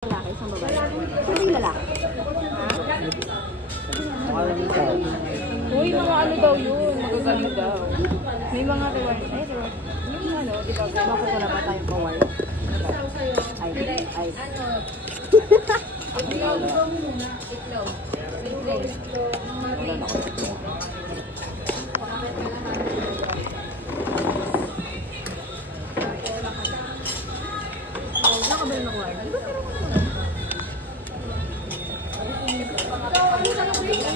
Lalaki, isang babae. Pwede yung lalaki. Ha? Uy, mga ano daw yun. Magagaling daw. May mga reward. Ay, reward. Yung ano, di ba? Bakit wala ba tayong reward? Ay. Itlog. Nakabili ng wire. Di ba meron ko naman?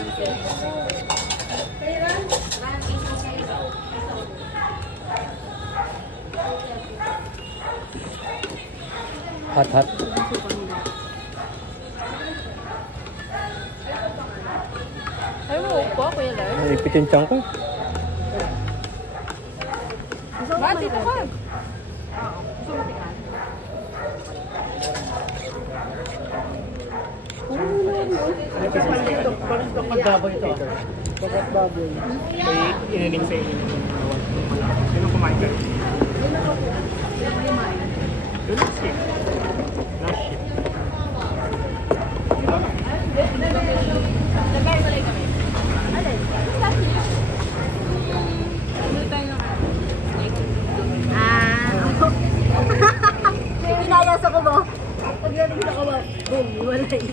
Hot. Ay mo po, Kuya Lar. Ay, ipitin siyang ko. Ba't dito ka? Gusto mo tingnan? Parang itong magbaboy ito. Pagkat baboy. May inaning sa inyo. Sino kumain ka? Last shit. Nagay-balay kami. Alin? Basta siya. Ano tayo ng pinayas ako ba? Pag narin ako ba? Boom, iwalay.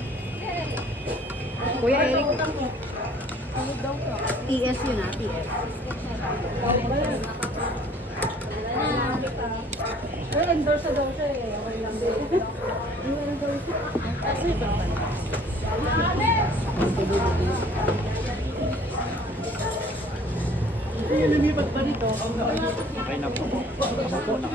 Kuya Eric. TS yun ha, TS. Well, endorse daw siya eh. Okay lang. Kasi ito naman. Yung lumipat ba dito? Okay na po. Ako na.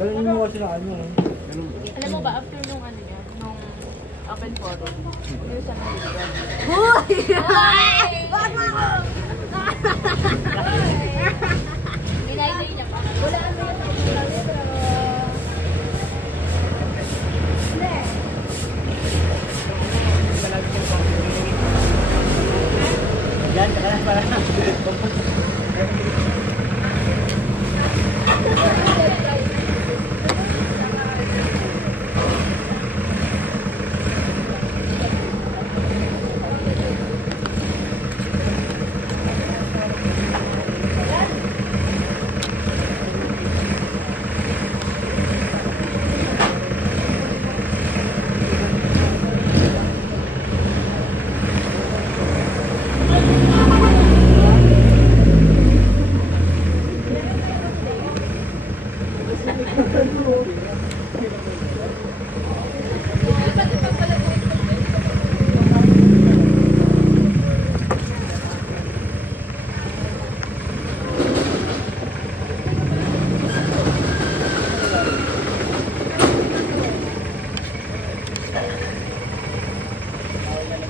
Dalhin mo kasi na ano. Alam mo ba, after nung ano niya, nung open forum, yung sa naliligan. Uy! Bakit mo ako? Binayday niya pa. Wala na yung Yan, kaya para.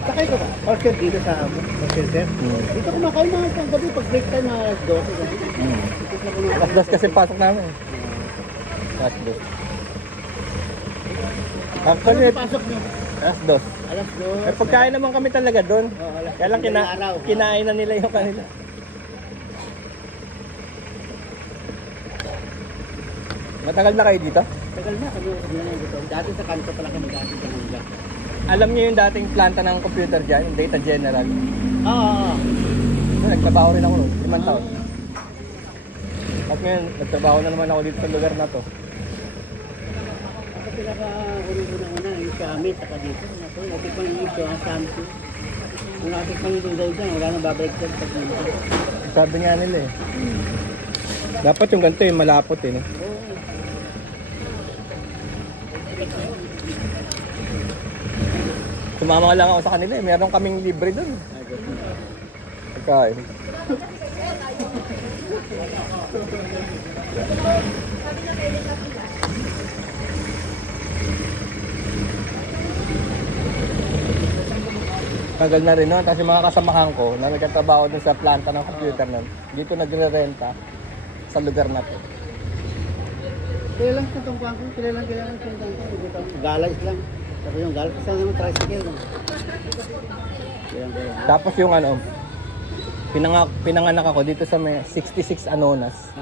Sakay ko ba? Orchard dito sa Orchard Center. Dito kumakain mga panggabi pag break time mga alas 12. Alas 2 kasi pasok namin. Alas 2. Actually, Pasok nyo. alas 2. Alas 2. May pagkain naman kami talaga doon. alas Kaya lang kinain na nila yung kanila. Matagal na kayo dito? Tagal na kami dito. Dati sa kanto pala kami dati sa Manila. Alam niyo yung dating planta ng computer dyan, yung Data General. Oo. Nagtrabaho rin ako noon, 5 taon. At ngayon, nagtrabaho na naman ako dito sa lugar na to. Ako pinaka-una-una yung Xiaomi saka dito. Natik pang yung issue ang Samsung. Kung natik pang yung daw dyan, wala nang babalik dyan pag dito. Sabi nga nila eh. Dapat yung ganito yung malapot eh. No? Sumama lang ako sa kanila eh. Meron kaming libre doon. Pagkain. Tagal na rin no? Kasi mga kasamahan ko na nagtatrabaho dun sa planta ng computer nun, dito nagre-renta sa lugar na to. Kailan sa tungkuhan ko? Kailan sa tungkuhan ko? Galas lang. Sabi yung galas kasi naman tricycle. Tapos yung ano, Pinanganak ako dito sa may 66 Anonas.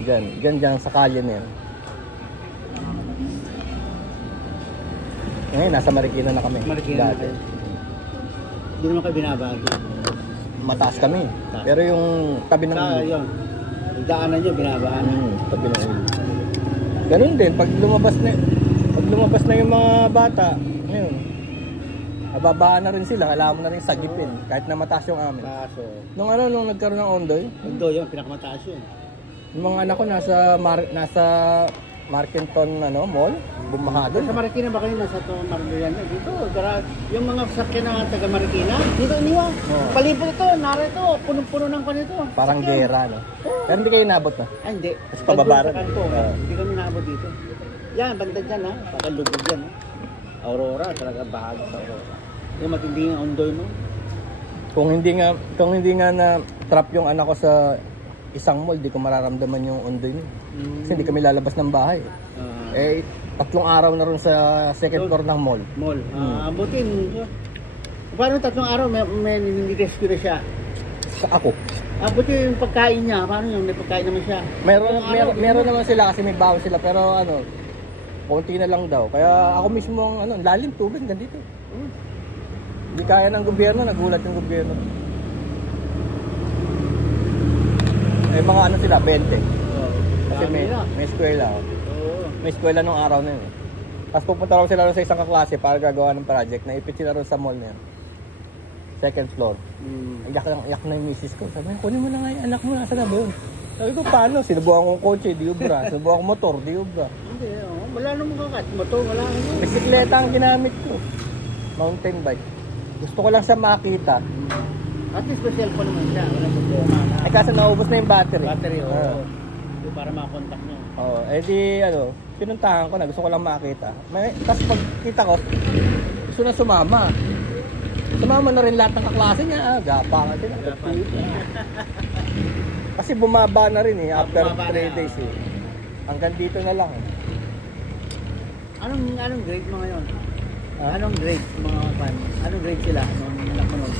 Diyan sa kalye na yan. Ngayon, nasa Marikina na kami. Marikina dati. Hindi naman kayo binabago. Mataas kami. Pero yung tabi ng Yun. Yung daanan nyo, binabahan. Tabi ng ilog. Ganun din, pag lumabas na yung mga bata, ngayon, nababahan na rin sila, alam mo na rin sagipin, kahit na mataas yung amin. Kaso, Nung nagkaroon ng Ondoy, yun, pinakamataas yun. yung mga anak ko nasa Markenton Mall, bumaha doon. Sa Marikina ba kayo nasa ito Marikina? Dito, yung mga sakyan na taga Marikina, dito iniwa. Palibot ito, narito, punong-puno ng panito. Parang gera, no? Pero hindi kayo nabot na. Ay, hindi. Mas pababaran. Hindi kami naabot dito. Yan, banda dyan ha. Pakalubog yan ha. Aurora, talaga bahagi sa Aurora. Yung matindi yung Ondoy mo. Kung hindi nga na trap yung anak ko sa isang mall, di ko mararamdaman yung Ondoy niya. Kasi hindi kami lalabas ng bahay. 3 araw na rin sa second floor ng mall. Abutin. Paano 3 araw may rescue na siya? Sa ako. Buti yung pagkain niya. Paano yung may pagkain naman siya? Meron naman sila kasi may baon sila pero konti na lang daw. Kaya ako mismo ang lalim tubig ganito. Hindi kaya ng gobyerno, nagulat yung gobyerno. Mga sila 20. Kasi may eskwela. May eskwela nung araw na yun. Tapos pupunta raw sila sa isang kaklase para gagawa ng project. Naipit sila rin sa mall na yun. Second floor. Iyak na yung misis ko. Sabi niya, kunin mo na nga yung anak mo. Nasa na ba yun? Sabi ko, paano? Sinubukan kong kotse, di ubra. Sinubukan kong motor, di ubra. Hindi, wala namang kakat. Motor, wala namang. Bisikleta ang ginamit ko. Mountain bike. Gusto ko lang siya makita. At least may cellphone naman siya. Walang problema. Kasi naubos na yung battery. Para makakontak niyo. Pinuntahan ko na. Gusto ko lang makita. Tapos pagkita ko, gusto na sumama. Sumama na rin lahat ng kaklase niya. Gapa nga sila. Kasi bumaba na rin after 3 days Hanggang dito na lang. Anong grade mo ngayon? Anong grade mga fan? Anong grade sila nung nakunog?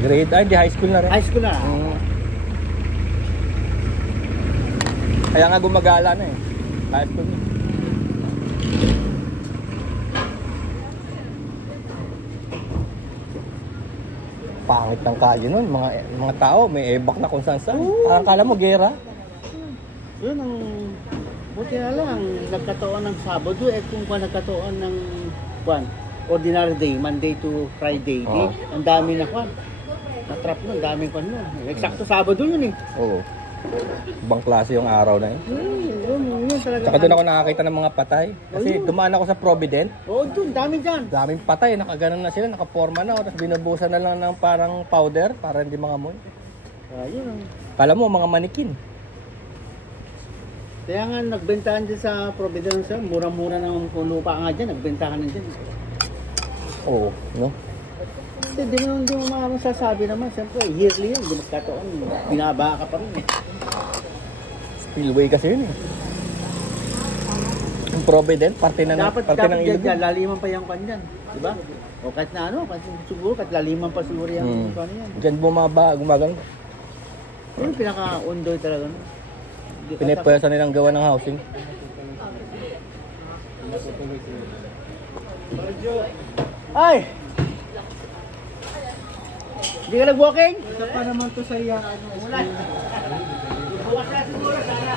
Grade? Hindi, high school na rin. High school na? Kaya nga gumagala na high school na. Pangit ng kalye nun. Mga tao, may ebak na kung saan-saan. Parang kala mo, gera. Yun ang... Buti na lang, nagkataon ng Sabado, kung nagkataon ng ordinary day, Monday to Friday, ang dami na na-trap nun, dami pa nun. Eksakto Sabado yun Oo. Ibang klase yung araw na yun. Yun talaga. Tsaka doon ako nakakita ng mga patay. Kasi dumaan ako sa Provident. Doon, dami dyan. Daming patay, nakaganon na sila, nakaporma na. Tapos binubusan na lang ng parang powder para hindi mangamoy. Yun. Kala mo, mga manikin. Kaya nga, nagbentahan dyan sa Providence, mura-mura ng lupa nga dyan, nagbentahan na dyan. Oo, no? Hindi mo masasabi naman, siyempre, yearly yun, hindi magkataon, binaba ka pa rin Spillway kasi yun Yung Provident, parte ng ilog. Dapat laliman pa yung kanyan, di ba? O kahit na siguro, kahit laliman pa siguro yung kanyan. Diyan gumagang. Yun yung pinaka-undoy talaga. Pinipwesa nilang gawa ng housing. Ay! Hindi ka nag-walking? Isa pa naman to sa iya. Bukas na siguro sana.